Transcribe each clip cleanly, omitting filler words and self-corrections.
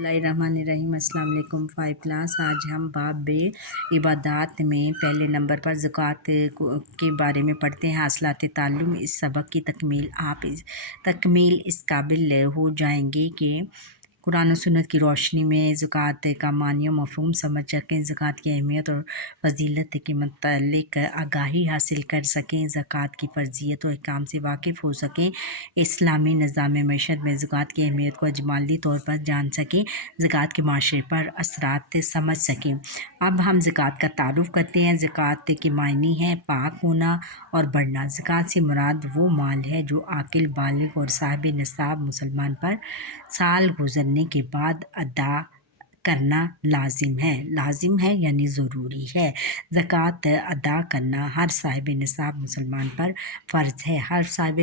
बिस्मिल्लाहिर्रहमानिर्रहीम। अस्सलाम वालेकुम। 5 क्लास। आज हम बाब इबादात में पहले नंबर पर ज़कात के बारे में पढ़ते हैं। हासिलात ताल्लुम। इस सबक की तकमील इस काबिल हो जाएंगे कि कुरान और सुन्नत की रोशनी में ज़कात का मानी और मफ़हूम समझ सकें, ज़कात की अहमियत और फजीलत के मतलब आगाही हासिल कर सकें, ज़कात की फ़र्ज़ियत और अहकाम से वाकिफ़ हो सकें, इस्लामी निज़ाम मईशत में ज़कात की अहमियत को अजमाली तौर पर जान सकें, ज़कात के माशरे पर असरात समझ सकें। अब हम ज़कात का तारुफ़ करते हैं। ज़कात के मायने हैं पाक होना और बढ़ना। ज़कात से मुराद वो माल है जो आकिल, बालिग और साहिब निसाब मुसलमान पर साल गुज़रने के बाद अदा करना लाजिम है यानी ज़रूरी है। ज़कात अदा करना हर साहिब निसाब मुसलमान पर फ़र्ज़ है। हर साहिब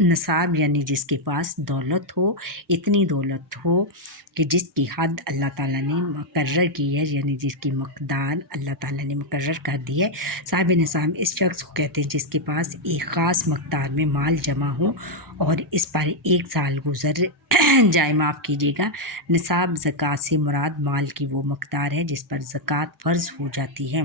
निसाब यानी जिसके पास दौलत हो, इतनी दौलत हो कि जिसकी हद अल्लाह ताला ने मुकर्रर की है, यानी जिसकी मकदार अल्लाह ताला ने मुकर्रर कर दी है। साहिब निसाब इस शख्स को कहते हैं जिसके पास एक ख़ास मकदार में माल जमा हो और इस पर एक साल गुजर जाए। माफ़ कीजिएगा। निसाब ज़कात से मुराद माल की वो मकदार है जिस पर ज़कात फ़र्ज़ हो जाती है।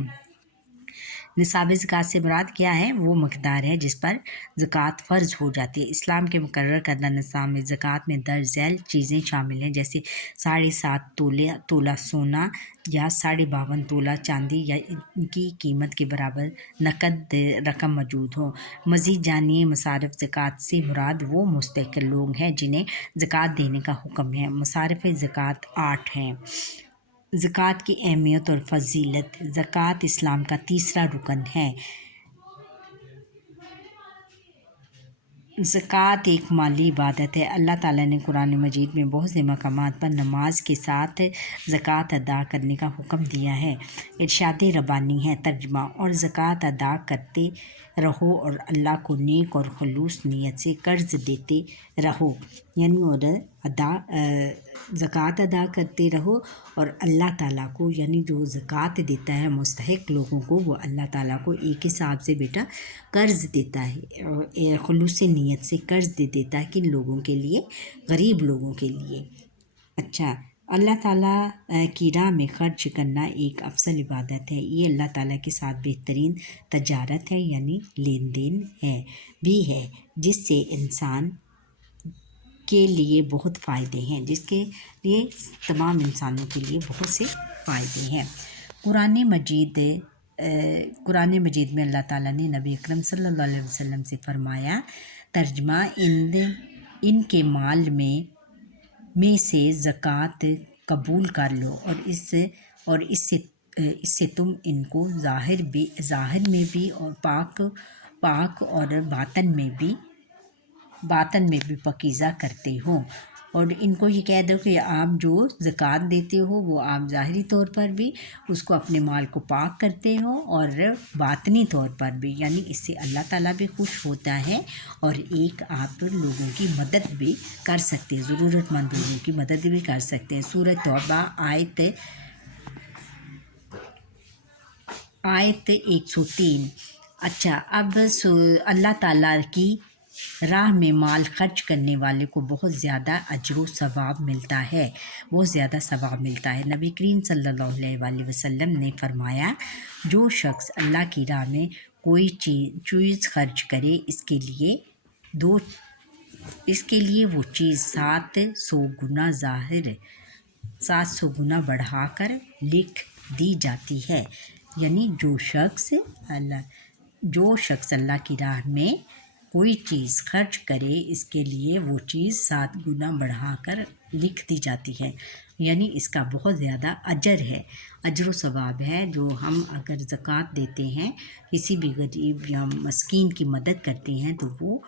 निसाब ज़कात से मुराद क्या है? वो मकदार है जिस पर ज़कात फ़र्ज़ हो जाती है। इस्लाम के मुकर्रर करदा निसाब में ज़कात में दर्ज झैल चीज़ें शामिल हैं, जैसे 7.5 तोला सोना या 52.5 तोला चांदी या इनकी कीमत के बराबर नकद रकम मौजूद हो। मज़ीद जानिए मसारिफ़ ज़कात से मुराद वो मुस्तहिक़ लोग हैं जिन्हें ज़कात देने का हुक्म है। मसारिफ़ ज़कात 8 हैं। ज़कात की अहमियत और फजीलत। ज़कात इस्लाम का तीसरा रुकन है। ज़कात एक माली इबादत है। अल्लाह ताला ने कुरान मजीद में बहुत से मकामात पर नमाज के साथ ज़कात अदा करने का हुक्म दिया है। इरशाद रब्बानी है। तर्जुमा। और ज़कात अदा करते रहो और अल्लाह को नेक और खलूस नीयत से कर्ज़ देते रहो, यानी और ज़कात अदा करते रहो और अल्लाह ताला को, यानी जो ज़कात देता है मुस्तहिक़ लोगों को, वो अल्लाह ताला को एक हिसाब से बेटा कर्ज़ देता है, खलूस नीयत से कर्ज़ दे देता है। किन लोगों के लिए? गरीब लोगों के लिए। अच्छा, अल्लाह ताला की राह में ख़र्च करना एक अफसल इबादत है। ये अल्लाह ताला के साथ बेहतरीन तजारत है, यानी लेन देन है जिससे इंसान के लिए बहुत फ़ायदे हैं, जिसके लिए तमाम इंसानों के लिए बहुत से फ़ायदे हैं। कुरान मजीद में अल्लाह ताला ने नबी अकरम सल्लल्लाहु अलैहि वसल्लम से फरमाया, तर्जमा, इनके माल में से ज़कात कबूल कर लो और इससे तुम इनको ज़ाहिर में भी और पाक और बातन में भी पकीज़ा करते हो। और इनको ये कह दो कि आप जो ज़कात देते हो वो आप ज़ाहिरी तौर पर भी उसको अपने माल को पाक करते हो और बातनी तौर पर भी, यानी इससे अल्लाह ताला भी खुश होता है और एक आप लोगों की मदद भी कर सकते हैं, ज़रूरतमंद लोगों की मदद भी कर सकते हैं। सूरह तौबा आयत 103। अच्छा, अब अल्लाह ताला की राह में माल खर्च करने वाले को बहुत ज़्यादा अजर व सवाब मिलता है, बहुत ज़्यादा सवाब मिलता है। नबी करीम सल्लल्लाहु अलैहि वसल्लम ने फरमाया, जो शख्स अल्लाह की राह में कोई चीज़ खर्च करे, इसके लिए वो चीज़ 700 गुना बढ़ाकर लिख दी जाती है। यानी जो शख्स अल्लाह की राह में कोई चीज़ खर्च करे, इसके लिए वो चीज़ 7 गुना बढ़ाकर लिख दी जाती है, यानी इसका बहुत ज़्यादा अजर व सवाब है। जो हम अगर ज़कात देते हैं, किसी भी गरीब या मस्कीन की मदद करते हैं, तो वो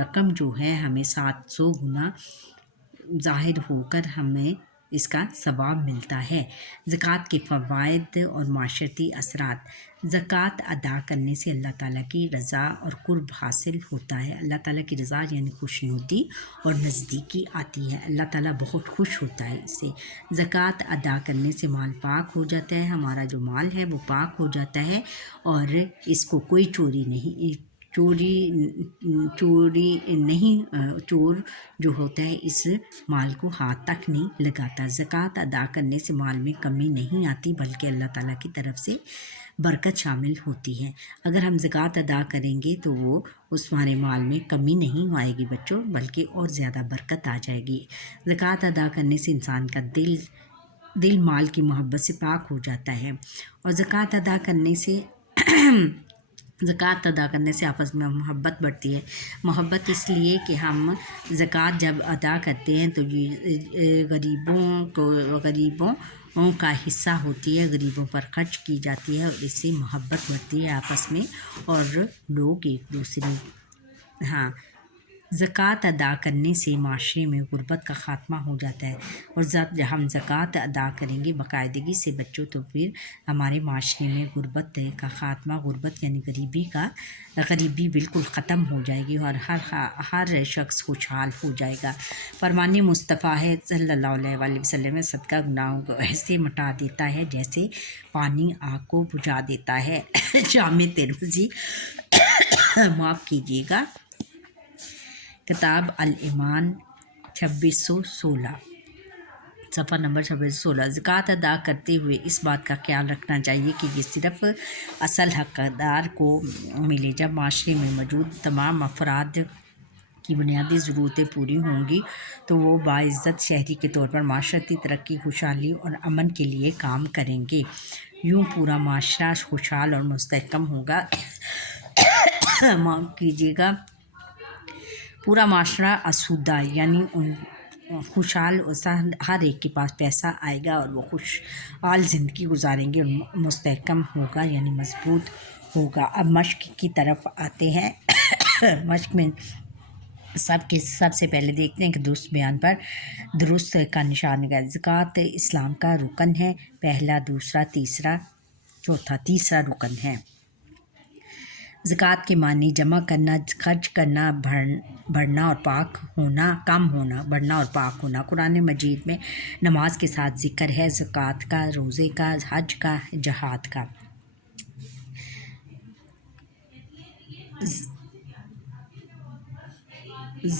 रकम जो है हमें 700 गुना ज़ाहिर होकर हमें इसका सवाब मिलता है। ज़कात के फ़वाइद और माशरती असरात। ज़कात अदा करने से अल्लाह ताला की रज़ा और कुर्ब हासिल होता है। अल्लाह ताला की रज़ा यानी खुशनुदी और नज़दीकी आती है। अल्लाह ताला बहुत खुश होता है इससे। ज़कात अदा करने से माल पाक हो जाता है, हमारा जो माल है वो पाक हो जाता है और इसको कोई चोरी नहीं چوری نہیں چور جو ہوتا ہے اس مال کو ہاتھ تک نہیں لگاتا۔ زکوٰۃ ادا کرنے سے مال میں کمی نہیں آتی بلکہ اللہ تعالیٰ کی طرف سے برکت شامل ہوتی ہے۔ اگر ہم زکوٰۃ ادا کریں گے تو وہ اس ہمارے مال میں کمی نہیں آئے گی بچوں، بلکہ اور زیادہ برکت آ جائے گی۔ زکوٰۃ ادا کرنے سے انسان کا دل مال کی محبت سے پاک ہو جاتا ہے، اور زکوٰۃ ادا کرنے سے آپس میں محبت بڑھتی ہے۔ محبت اس لیے کہ ہم زکوٰۃ جب ادا کرتے ہیں تو یہ غریبوں کا حصہ ہوتی ہے، غریبوں پر خرچ کی جاتی ہے، اور اس سے محبت بڑھتی ہے آپس میں، اور لوگ ایک دوسرے زکوٰۃ ادا کرنے سے معاشرے میں غربت کا خاتمہ ہو جاتا ہے، اور جب ہم زکوٰۃ ادا کریں گے باقاعدگی سے بچوں تو پھر ہمارے معاشرے میں غربت کا خاتمہ، غربت یعنی غریبی بالکل ختم ہو جائے گی، اور ہر شخص خوشحال ہو جائے گا۔ فرمان مصطفیٰ ہے صلی اللہ علیہ وآلہ وسلم، صدقہ گناہوں کو ایسے مٹا دیتا ہے جیسے پانی آگ کو بجھا دیتا ہے۔ جامع ترمذی معاف کیجیے گا، کتاب الایمان 2616 صفحہ نمبر 2616۔ زکوٰۃ ادا کرتے ہوئے اس بات کا خیال رکھنا چاہیے کہ یہ صرف اصل حقدار کو ملے۔ جب معاشرے میں موجود تمام افراد کی بنیادی ضرورتیں پوری ہوں گی تو وہ باعزت شہری کے طور پر معاشرتی ترقی، خوشحالی اور امن کے لیے کام کریں گے۔ یوں پورا معاشرہ خوشحال اور مستحکم ہوگا۔ معاف کیجیے گا، پورا معاشرہ آسودہ یعنی خوشحال، ہر ایک کے پاس پیسہ آئے گا اور وہ خوشحال زندگی گزاریں گے، اور مستحکم ہوگا یعنی مضبوط ہوگا۔ اب مشق کی طرف آتے ہیں۔ مشق میں سب سے پہلے دیکھتے ہیں کہ درست بیان پر درست کا نشان ہے۔ زکوٰۃ اسلام کا رکن ہے، پہلا، دوسرا، تیسرا، چوتھا، تیسرا رکن ہے۔ زکوٰۃ کے معنی جمع کرنا، خرچ کرنا، بڑھنا اور پاک ہونا، کم ہونا، بڑھنا اور پاک ہونا۔ قرآن مجید میں نماز کے ساتھ ذکر ہے زکوٰۃ کا، روزے کا، حج کا، جہاد کا۔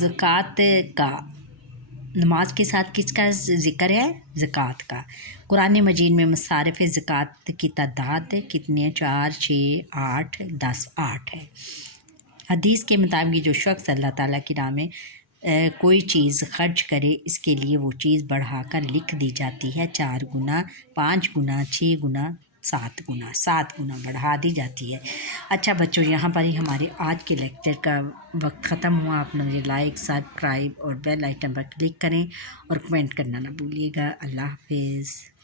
زکوٰۃ کا نماز کے ساتھ کس کا ذکر ہے؟ زکوٰۃ کا۔ قرآن مجید میں مصارف زکوٰۃ کی تعداد کتنی ہے؟ 4، 6، 8، 10، 8 ہے۔ حدیث کے مطابق جو شخص اللہ تعالیٰ کی راہ میں کوئی چیز خرچ کرے اس کے لیے وہ چیز بڑھا کر لکھ دی جاتی ہے، 4 گنا، 5 گنا، 6 گنا، 7 گنا، 7 گنا بڑھا دی جاتی ہے۔ اچھا بچوں، یہاں پر ہی ہمارے آج کے لیکچر کا وقت ختم ہوا۔ آپ مجھے لائک، سبسکرائب اور بیل آئٹن پر کلک کریں اور کمنٹ کرنا نہ بھولیے گا۔ اللہ حافظ۔